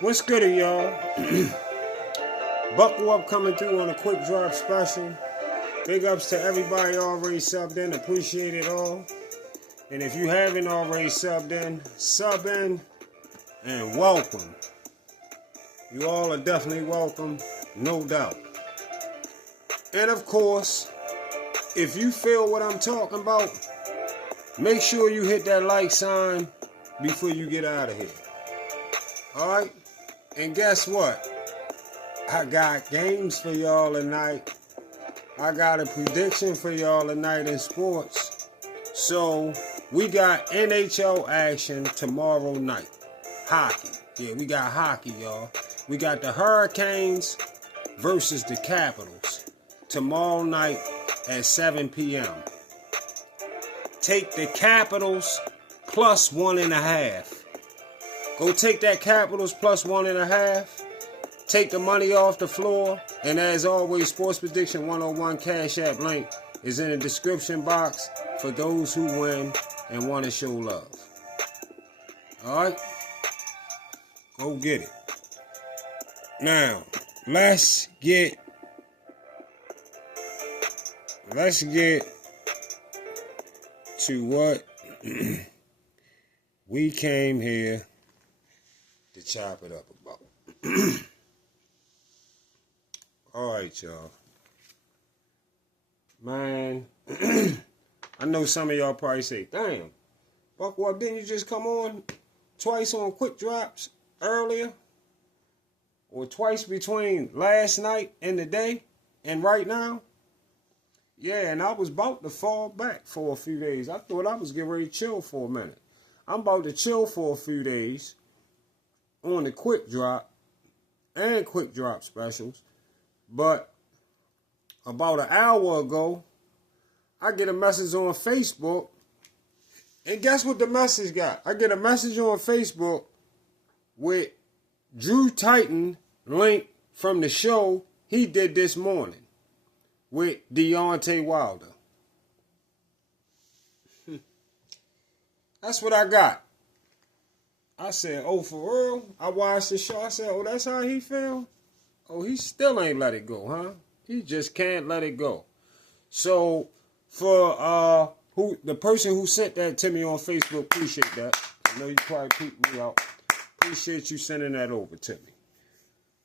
What's good, y'all? Buckle up, coming through on a quick drop special. Big ups to everybody already subbed in. Appreciate it all. And if you haven't already subbed in, sub in and welcome. You all are definitely welcome, no doubt. And of course, if you feel what I'm talking about, make sure you hit that like sign before you get out of here. Alright? And guess what? I got games for y'all tonight. I got a prediction for y'all tonight in sports. So, we got NHL action tomorrow night. Hockey. Yeah, we got hockey, y'all. We got the Hurricanes versus the Capitals tomorrow night at 7 p.m. Take the Capitals plus 1.5. Go take that Capitals plus 1.5. Take the money off the floor. And as always, Sports Prediction 101 Cash App link is in the description box for those who win and want to show love. Alright? Go get it. Now, let's get to what we came here to chop it up about. Alright, y'all. Man, I know some of y'all probably say, damn, Buck, what, didn't you just come on twice on quick drops earlier? Or twice between last night and today and right now? Yeah, and I was about to fall back for a few days. I thought I was getting ready to chill for a minute. I'm about to chill for a few days on the quick drop and quick drop specials. But about an hour ago, I get a message on Facebook. And guess what the message got? I get a message on Facebook with Drew Titan link from the show he did this morning with Deontay Wilder. That's what I got. I said, oh, for real? I watched the show. I said, oh, that's how he feel? Oh, he still ain't let it go, huh? He just can't let it go. So, for the person who sent that to me on Facebook, appreciate that. I know you probably peeped me out. Appreciate you sending that over to me.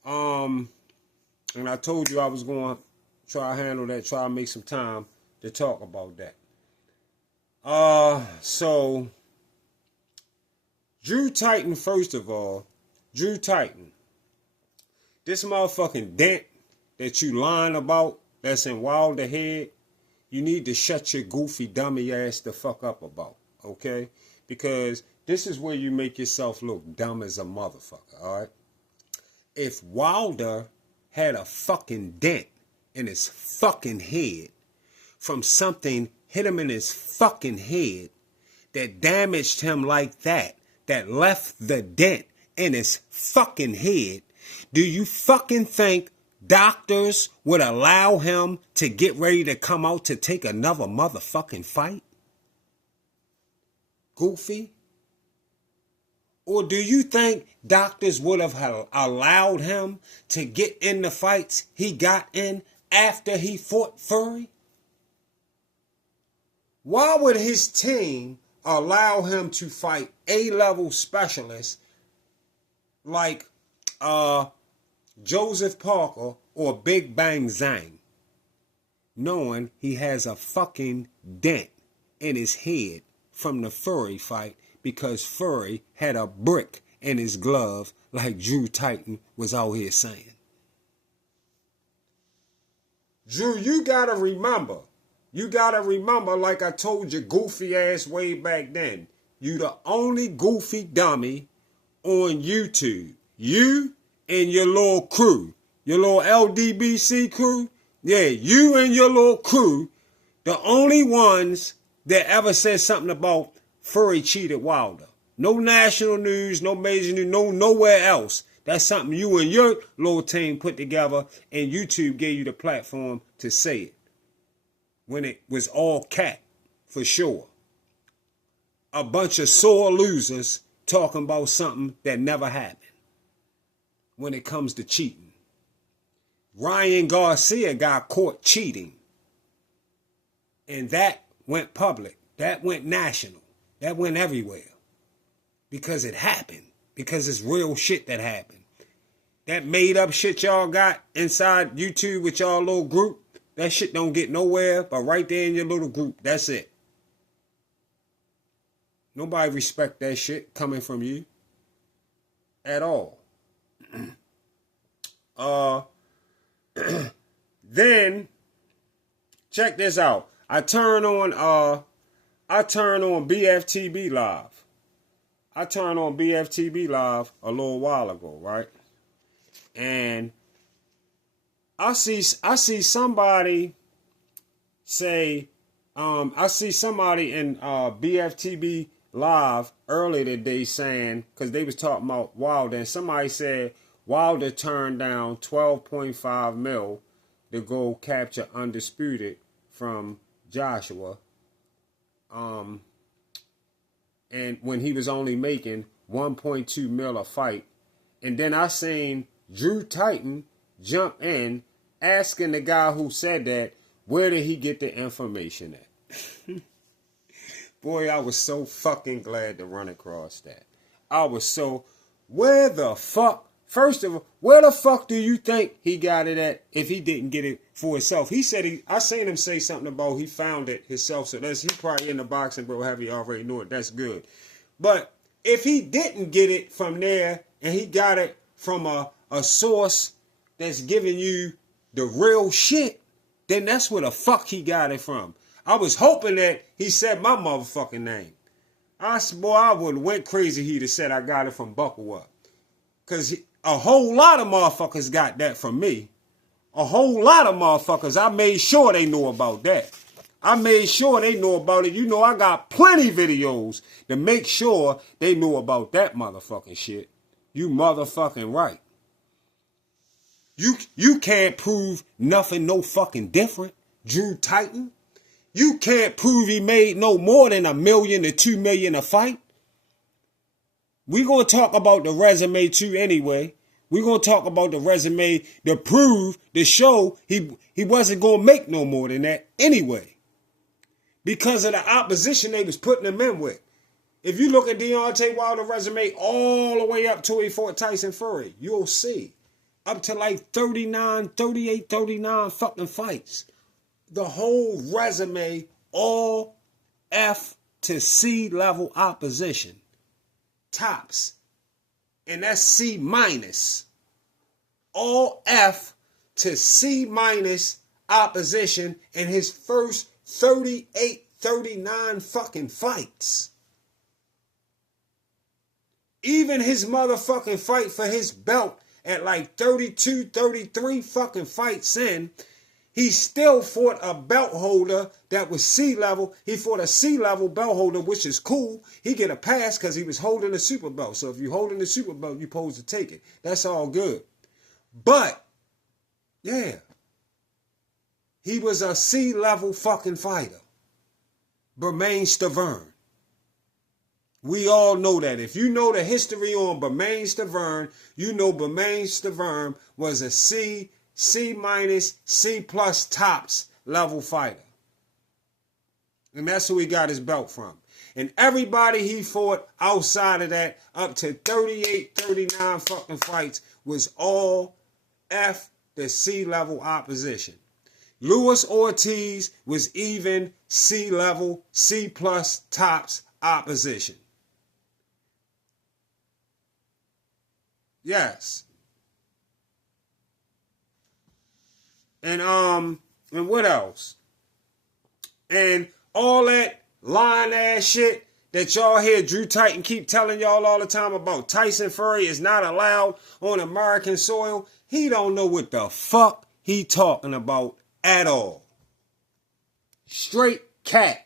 And I told you I was going to try to handle that, try to make some time to talk about that. So, Drew Titan, first of all, Drew Titan. This motherfucking dent that you lying about that's in Wilder head, you need to shut your goofy dummy ass the fuck up about, okay? Because this is where you make yourself look dumb as a motherfucker, alright? If Wilder had a fucking dent in his fucking head from something hit him in his fucking head that damaged him like that left the dent in his fucking head, do you fucking think doctors would allow him to get ready to come out to take another motherfucking fight? Goofy? Or do you think doctors would have allowed him to get in the fights he got in after he fought Fury? Why would his team allow him to fight A-level specialists like Joseph Parker or Big Bang Zhang, knowing he has a fucking dent in his head from the Fury fight because Fury had a brick in his glove like Drew Titan was out here saying? Drew, you gotta remember, like I told you goofy ass way back then, you the only goofy dummy on YouTube. You and your little crew, your little LDBC crew, yeah, you and your little crew, the only ones that ever said something about Fury cheated Wilder. No national news, no major news, nowhere else. That's something you and your little team put together, and YouTube gave you the platform to say it. When it was all cat, for sure. A bunch of sore losers talking about something that never happened. when it comes to cheating. Ryan Garcia got caught cheating. And that went public. That went national. That went everywhere. Because it happened. Because it's real shit that happened. That made up shit y'all got inside YouTube with y'all little group, that shit don't get nowhere but right there in your little group. That's it. Nobody respect that shit coming from you. At all. Then, check this out. I turn on BFTB Live. I turned on BFTB Live a little while ago, right? And I see somebody say, I see somebody in BFTB Live earlier today saying, because they was talking about Wilder, and somebody said Wilder turned down 12.5 mil to go capture Undisputed from Joshua. And when he was only making 1.2 mil a fight. And then I seen Drew Titan jump in asking the guy who said that, where did he get the information at? Boy, I was so fucking glad to run across that. I was so, where the fuck, first of all, where the fuck do you think he got it at if he didn't get it for himself? He said I seen him say something about he found it himself, so he probably in the boxing, bro, have he already knew it, that's good. But if he didn't get it from there and he got it from a source that's giving you the real shit, then that's where the fuck he got it from. I was hoping that he said my motherfucking name. I would have went crazy if he'd have said I got it from Buckle Up. Because a whole lot of motherfuckers got that from me. A whole lot of motherfuckers, I made sure they knew about that. I made sure they knew about it. You know, I got plenty videos to make sure they knew about that motherfucking shit. You motherfucking right. You can't prove nothing no fucking different, Drew Titan. You can't prove he made no more than $1 million to $2 million a fight. We're going to talk about the resume too anyway. We're going to talk about the resume to prove, to show he wasn't going to make no more than that anyway. Because of the opposition they was putting him in with. If you look at Deontay Wilder's resume all the way up to he fought Tyson Fury, you'll see. Up to like 38, 39 fucking fights. The whole resume, all F to C level opposition. Tops. And that's C minus. All F to C minus opposition in his first 38, 39 fucking fights. Even his motherfucking fight for his belt at like 32, 33 fucking fights in, he still fought a belt holder that was C-level. He fought a C-level belt holder, which is cool. He get a pass because he was holding a super belt. So if you're holding the super belt, you're supposed to take it. That's all good. But, yeah, he was a C-level fucking fighter. Bermane Stavern. We all know that. If you know the history on Bermane Stavern, you know Bermane Stavern was a C minus, C plus tops level fighter. And that's who he got his belt from. And everybody he fought outside of that, up to 38, 39 fucking fights, was all F to C level opposition. Luis Ortiz was even C level, C plus tops opposition. Yes. And what else? And all that lying ass shit that y'all hear Drew Titan keep telling y'all all the time about Tyson Fury is not allowed on American soil. He don't know what the fuck he talking about at all. Straight cat.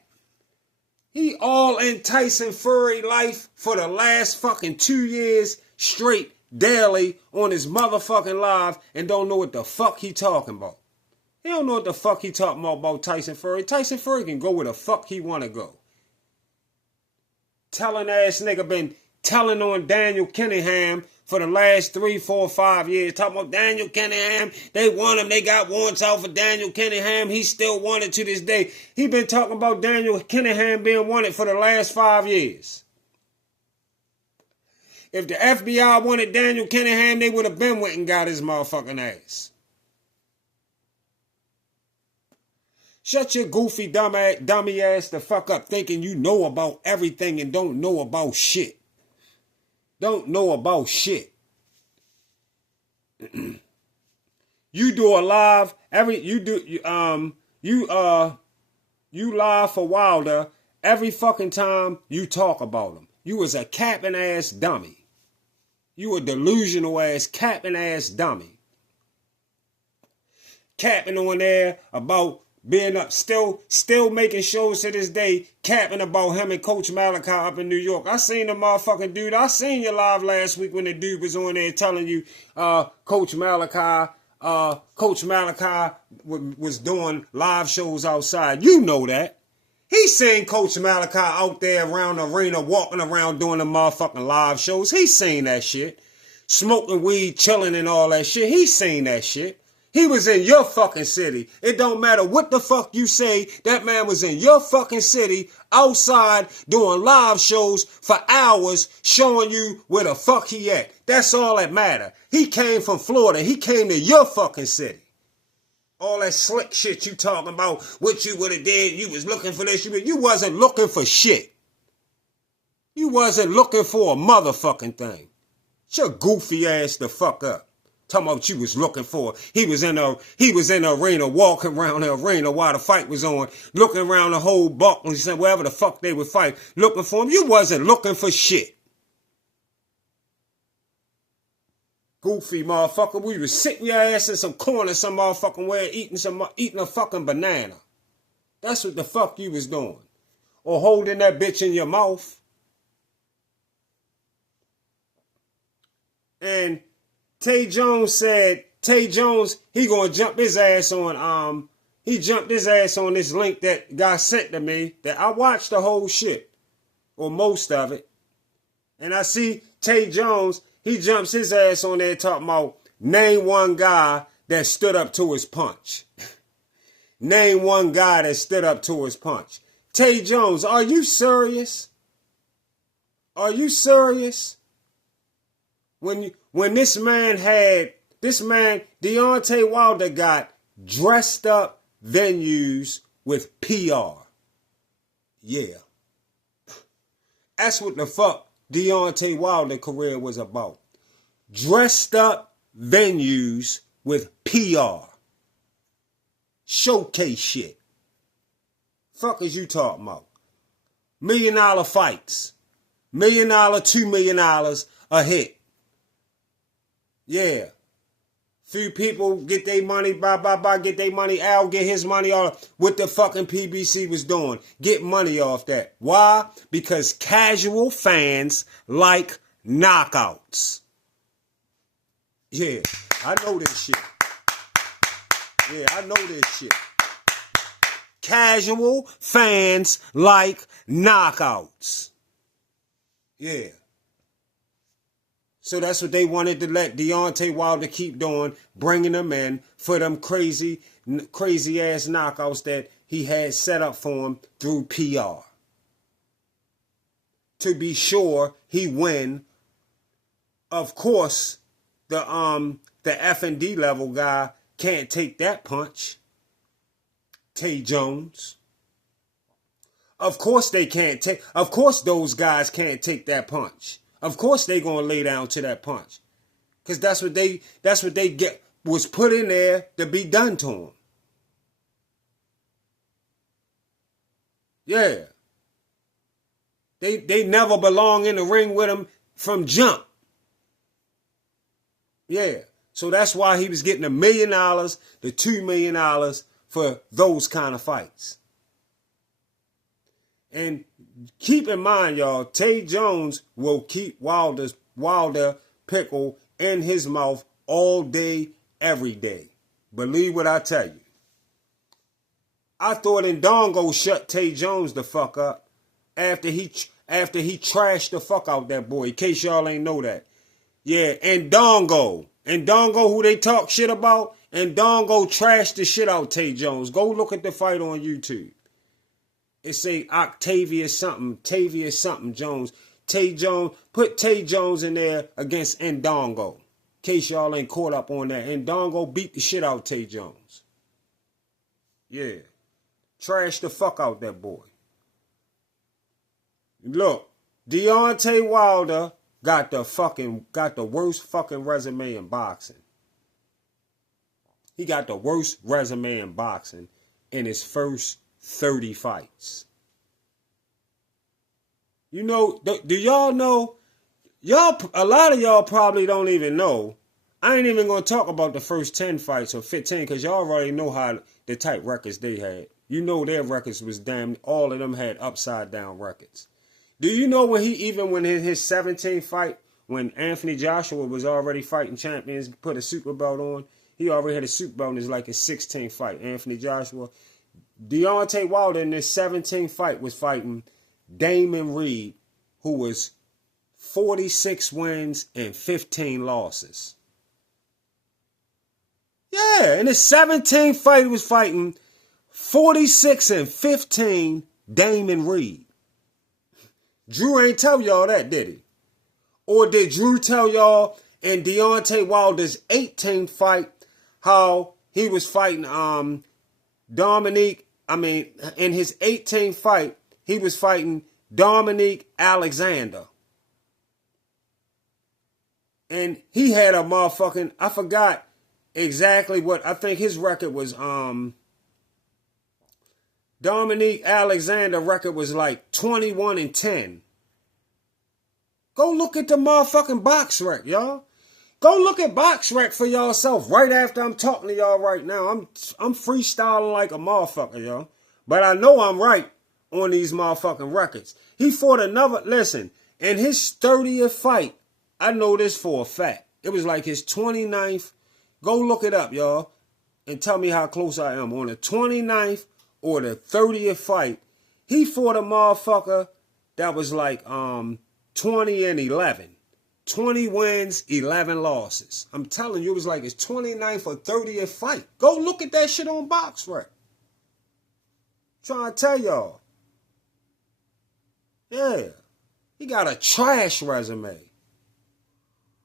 He all in Tyson Fury life for the last fucking 2 years straight daily on his motherfucking live and don't know what the fuck he talking about. He don't know what the fuck he talking about Tyson Fury. Tyson Fury can go where the fuck he want to go. Telling ass nigga been telling on Daniel Cunningham for the last 3, 4, 5 years. Talking about Daniel Cunningham. They want him. They got warrants out for Daniel Cunningham. He's still wanted to this day. He been talking about Daniel Cunningham being wanted for the last 5 years. If the FBI wanted Daniel Cunningham, they would have been went and got his motherfucking ass. Shut your goofy dummy ass the fuck up thinking you know about everything and don't know about shit. Don't know about shit. You do a live you live for Wilder every fucking time you talk about him. You was a capping ass dummy. You a delusional ass capping ass dummy. Capping on there about being up, still making shows to this day, capping about him and Coach Malachi up in New York. I seen the motherfucking dude. I seen you live last week when the dude was on there telling you Coach Malachi was doing live shows outside. You know that. He seen Coach Malachi out there around the arena, walking around doing the motherfucking live shows. He seen that shit. Smoking weed, chilling and all that shit. He seen that shit. He was in your fucking city. It don't matter what the fuck you say. That man was in your fucking city, outside, doing live shows for hours, showing you where the fuck he at. That's all that matter. He came from Florida. He came to your fucking city. All that slick shit you talking about, what you would have did, you was looking for this. You wasn't looking for shit. You wasn't looking for a motherfucking thing. Shut your goofy ass the fuck up. Talking about you was looking for. He was in the arena, walking around the arena while the fight was on, looking around the whole Buckley, wherever the fuck they would fight, looking for him. You wasn't looking for shit. Goofy motherfucker. We was sitting your ass in some corner some motherfucking way eating a fucking banana. That's what the fuck you was doing. Or holding that bitch in your mouth. And Tay Jones, he gonna jump his ass on, he jumped his ass on this link that got sent to me, that I watched the whole shit, or most of it. And I see Tay Jones, he jumps his ass on there talking about, name one guy that stood up to his punch. Name one guy that stood up to his punch. Tay Jones, are you serious? Are you serious? When this man, Deontay Wilder, got dressed up venues with PR. Yeah. That's what the fuck Deontay Wilder's career was about. Dressed up venues with PR. Showcase shit. Fuck is you talking about? $1 million fights. $1 million, $2 million a hit. Yeah. Few people get their money, get their money. Al get his money off what the fucking PBC was doing. Get money off that. Why? Because casual fans like knockouts. Yeah, I know this shit. Yeah, I know this shit. Casual fans like knockouts. Yeah. So that's what they wanted to let Deontay Wilder keep doing, bringing them in for them crazy ass knockouts that he had set up for him through PR. To be sure he win. Of course, the F&D level guy can't take that punch. Tay Jones. Of course they can't take. Of course those guys can't take that punch. Of course they gonna lay down to that punch, cause that's what they get was put in there to be done to them. Yeah, they never belong in the ring with him from jump. Yeah, so that's why he was getting $1 million to $2 million for those kind of fights. And keep in mind, y'all, Tay Jones will keep Wilder pickle in his mouth all day, every day. Believe what I tell you. I thought Ndongo shut Tay Jones the fuck up after he trashed the fuck out that boy. In case y'all ain't know that. Yeah, and Dongo. And Dongo, who they talk shit about, and Dongo trashed the shit out Tay Jones. Go look at the fight on YouTube. It say Octavius something Jones. Tay Jones, put Tay Jones in there against Ndongo. In case y'all ain't caught up on that. Ndongo beat the shit out Tay Jones. Yeah. Trash the fuck out that boy. Look, Deontay Wilder got the worst fucking resume in boxing. He got the worst resume in boxing in his first 30 fights. You know, do y'all know? A lot of y'all probably don't even know. I ain't even gonna talk about the first 10 fights or 15 because y'all already know how the type records they had. You know their records was damn, all of them had upside down records. Do you know when in his 17th fight, when Anthony Joshua was already fighting champions, put a super belt on, he already had a super belt in his 16th fight, Anthony Joshua. Deontay Wilder in his 17th fight was fighting Damon Reed, who was 46 wins and 15 losses. Yeah, in his 17th fight, he was fighting 46 and 15 Damon Reed. Drew ain't tell y'all that, did he? Or did Drew tell y'all in Deontay Wilder's 18th fight how he was fighting in his 18th fight, he was fighting Dominique Alexander. And he had a motherfucking, I forgot exactly what, I think his record was, Dominique Alexander record was like 21-10. Go look at the motherfucking box rec, y'all. Go look at box rec for yourself right after I'm talking to y'all right now. I'm freestyling like a motherfucker, y'all. But I know I'm right on these motherfucking records. He fought listen, in his 30th fight, I know this for a fact. It was like his 29th. Go look it up, y'all, and tell me how close I am. On the 29th or the 30th fight, he fought a motherfucker that was like 20-11. 20 wins, 11 losses. I'm telling you, it was like his 29th or 30th fight. Go look at that shit on BoxRec. Trying to tell y'all. Yeah. He got a trash resume.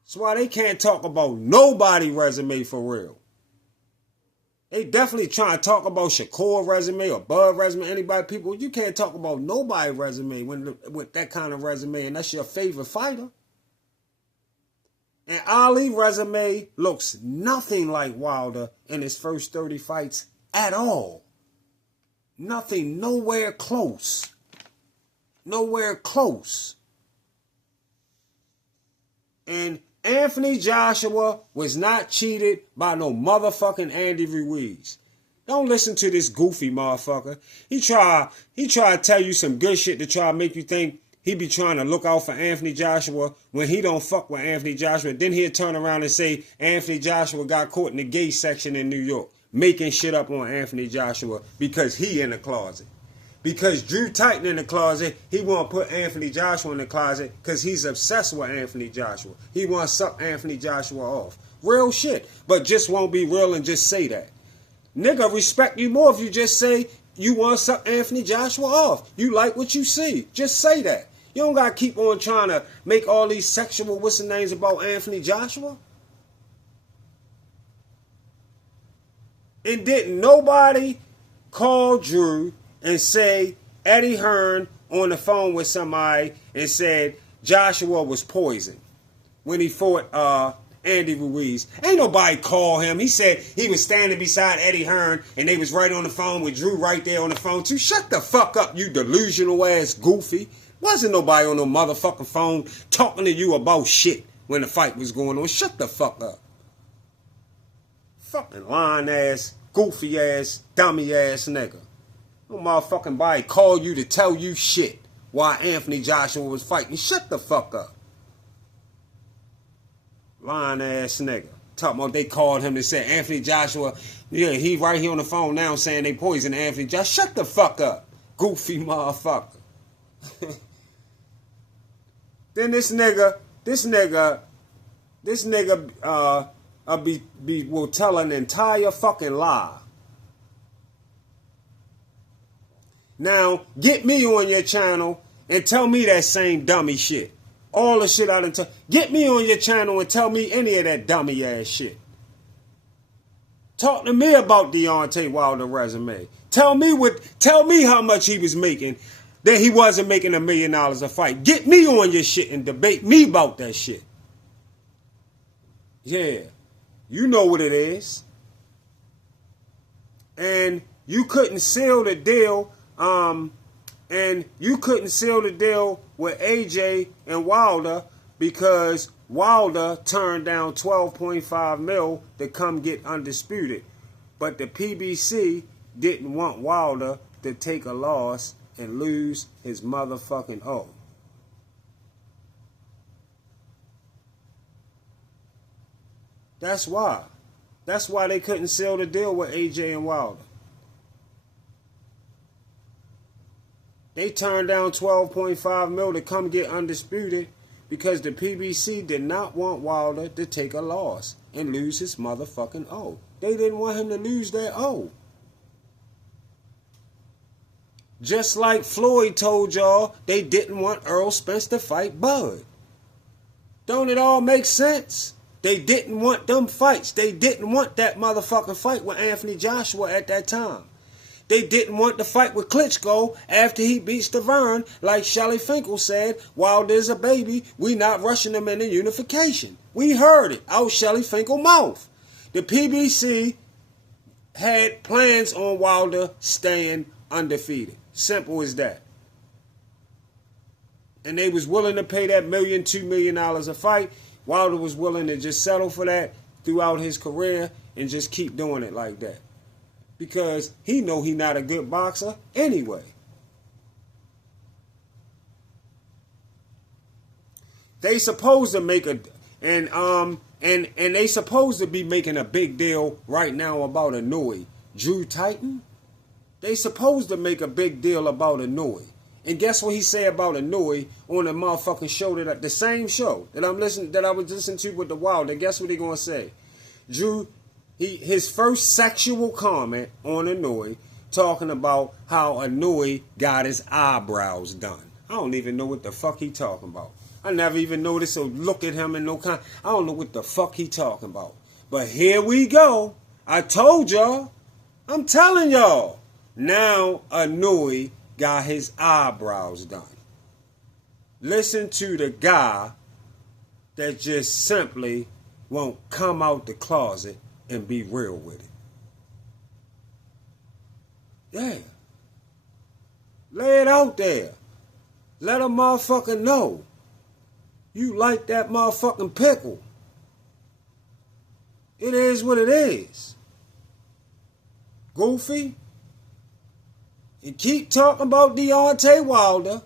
That's why they can't talk about nobody resume for real. They definitely trying to talk about Shakur resume or Bud resume, anybody, people. You can't talk about nobody resume with that kind of resume, and that's your favorite fighter. And Ali resume looks nothing like Wilder in his first 30 fights at all. Nothing, nowhere close. Nowhere close. And Anthony Joshua was not cheated by no motherfucking Andy Ruiz. Don't listen to this goofy motherfucker. He try to tell you some good shit to try to make you think he be trying to look out for Anthony Joshua when he don't fuck with Anthony Joshua. Then he'll turn around and say Anthony Joshua got caught in the gay section in New York, making shit up on Anthony Joshua because he in the closet. Because Drew Titan in the closet, he want to put Anthony Joshua in the closet because he's obsessed with Anthony Joshua. He want to suck Anthony Joshua off. Real shit. But just won't be real and just say that. Nigga, respect you more if you just say you want to suck Anthony Joshua off. You like what you see. Just say that. You don't got to keep on trying to make all these sexual what's-the-names about Anthony Joshua. And didn't nobody call Drew and say Eddie Hearn on the phone with somebody and said Joshua was poisoned when he fought Andy Ruiz? Ain't nobody call him. He said he was standing beside Eddie Hearn and they was right on the phone with Drew right there on the phone too. Shut the fuck up, you delusional ass goofy. Wasn't nobody on no motherfucking phone talking to you about shit when the fight was going on. Shut the fuck up. Fucking lying ass, goofy ass, dummy ass nigga. No motherfucking body call you to tell you shit while Anthony Joshua was fighting. Shut the fuck up. Lying ass nigga. Talking about they called him and said Anthony Joshua, yeah, he right here on the phone now saying they poisoned Anthony Joshua. Shut the fuck up. Goofy motherfucker. Then this nigga This nigga will tell an entire fucking lie. Now, get me on your channel and tell me that same dummy shit. All the shit I done tell. Get me on your channel and tell me any of that dummy ass shit. Talk to me about Deontay Wilder resume. Tell me how much he was making, that he wasn't making $1 million a fight. Get me on your shit and debate me about that shit. Yeah, you know what it is. And you couldn't seal the deal. And you couldn't seal the deal with AJ and Wilder because Wilder turned down $12.5 million to come get Undisputed. But the PBC didn't want Wilder to take a loss and lose his motherfucking O. That's why. That's why they couldn't seal the deal with AJ and Wilder. They turned down $12.5 million to come get Undisputed because the PBC did not want Wilder to take a loss and lose his motherfucking O. They didn't want him to lose that O. Just like Floyd told y'all they didn't want Earl Spence to fight Bud. Don't it all make sense? They didn't want them fights. They didn't want that motherfucking fight with Anthony Joshua at that time. They didn't want to fight with Klitschko after he beat Stavern, like Shelly Finkel said, Wilder's a baby, we not rushing him into unification. We heard it out Shelly Finkel mouth. The PBC had plans on Wilder staying undefeated. Simple as that. And they was willing to pay that $1 million, $2 million a fight. Wilder was willing to just settle for that throughout his career and just keep doing it like that. Because he know he not a good boxer anyway. They supposed to make a and they supposed to be making a big deal right now about Inoue. Drew Titan? They supposed to make a big deal about Inoue. And guess what he said about Inoue on the motherfucking show the same show that I was listening to with the Wilder. Guess what he gonna say? Drew, his first sexual comment on Inoue, talking about how Inoue got his eyebrows done. I don't even know what the fuck he talking about. I never even noticed or look at him in no kind. I don't know what the fuck he talking about. But here we go. I told y'all. I'm telling y'all. Now Inoue got his eyebrows done. Listen to the guy that just simply won't come out the closet and be real with it. Yeah. Lay it out there. Let a motherfucker know. You like that motherfucking pickle. It is what it is. Goofy. And keep talking about Deontay Wilder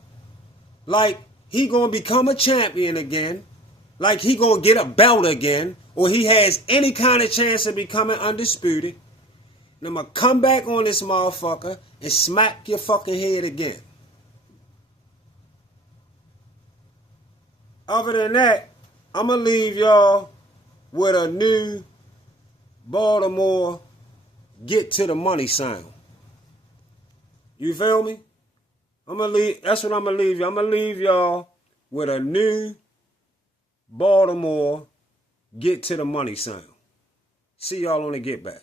like he gonna become a champion again, like he gonna get a belt again, or he has any kind of chance of becoming undisputed. And I'm gonna come back on this motherfucker and smack your fucking head again. Other than that, I'm gonna leave y'all with a new Baltimore get to the money sound. You feel me? That's what I'm gonna leave you. I'm gonna leave y'all with a new Baltimore get to the money sound. See y'all on the get back.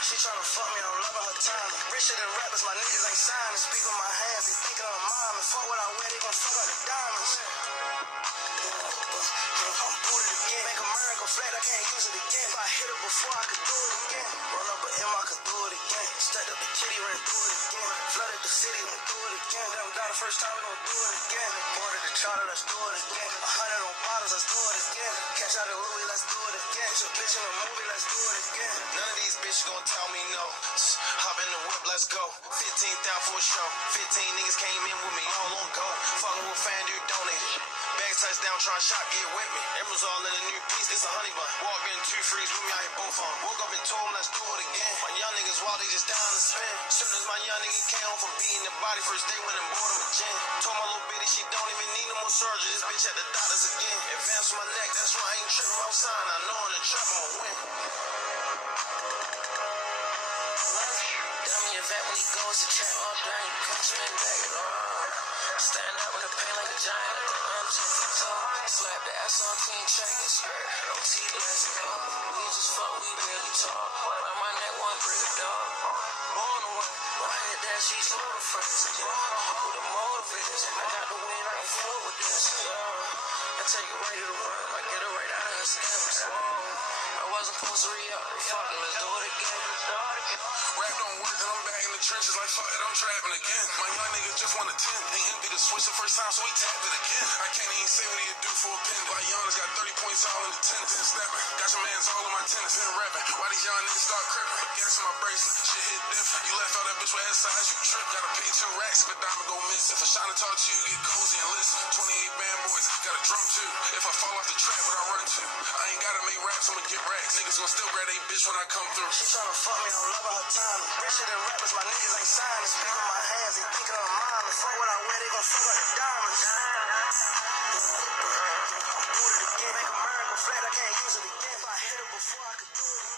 She tryna fuck me, I'm loving her time. Richer than rappers, my niggas ain't signing. Speak with my hands, they thinking I'm mine. And fuck what I wear, they gon' fuck up the diamonds. I'm booted again. Make America flat, I can't use it again. If I hit it before, I could do it again. Run up an M, I could do it again. Stacked up the kitty, ran through it again. Flooded the city, went through it again. Let them die the first time, we gon' do it again. Boarded the charter, let's do it again. 100 on bottles, let's do it again. Cash out in Louis, let's do it again. Put your bitch in a movie, let's do it again. None of these bitches gon' tell me no. Hop in the whip, let's go. 15,000 for a show. 15 niggas came in with me all on go. Fucking with fan, dude donated. Bags touchdown, trying shop, get with me. Emeralds all in a new piece, this a honey bun. Walked in 2 frees with me, I hit both on. Woke up and told him, let's do it again. My young niggas wild, they just down to spin. Soon as my young nigga came home from beating the body, first day went and bought him a gin. Told my little bitty she don't even need no more surgery. This bitch at the doctors again. Advance my neck, that's why I ain't tripping about sign. I know in the trap I'ma win. Dummy event when he goes to check all day. Come spin back at all. Stand up in the pain like a giant. I'm 10 feet tall. Slap the ass on clean check and skirt. Don't see less at all. We just fuck, we barely talk. Around my neck, one brick of dog. Born away. My head that she's for the friends. Who the motive is. I got the win, I can flow with this. I take it right to the run. I get it right out of her steps. I wasn't supposed to re-up. Fuck it, let's do it again. Rap don't work and I'm back in the trenches like fuck it, I'm trapping again. My young nigga just won a 10. They empty the switch the first time, so he tapped it again. I can't even say what he'd do for a pin. My youngest got 30 points all in the tennis. Been stepping, got some mans all in my tennis. Been rapping, why these young niggas start crippin'? Gas in my bracelet, shit hit different. You left out that bitch with head size, you trip. Gotta pay 2 racks if a diamond go missing. If I shine to talk to you, get cozy and listen. 28 band boys, got a drum too. If I fall off the track, what I run to? I ain't gotta make raps, I'ma get racks. Niggas gon' still grab they bitch when I come through. She tryna fuck me, I don't love her time. Richer than rappers, my niggas ain't signing. Speak on my hands, they thinking I'm mine. And fuck what I wear, they gon' fuck up the diamonds. I'm booted again, make America flat, I can't use it again. If I hit it before, I could do it again.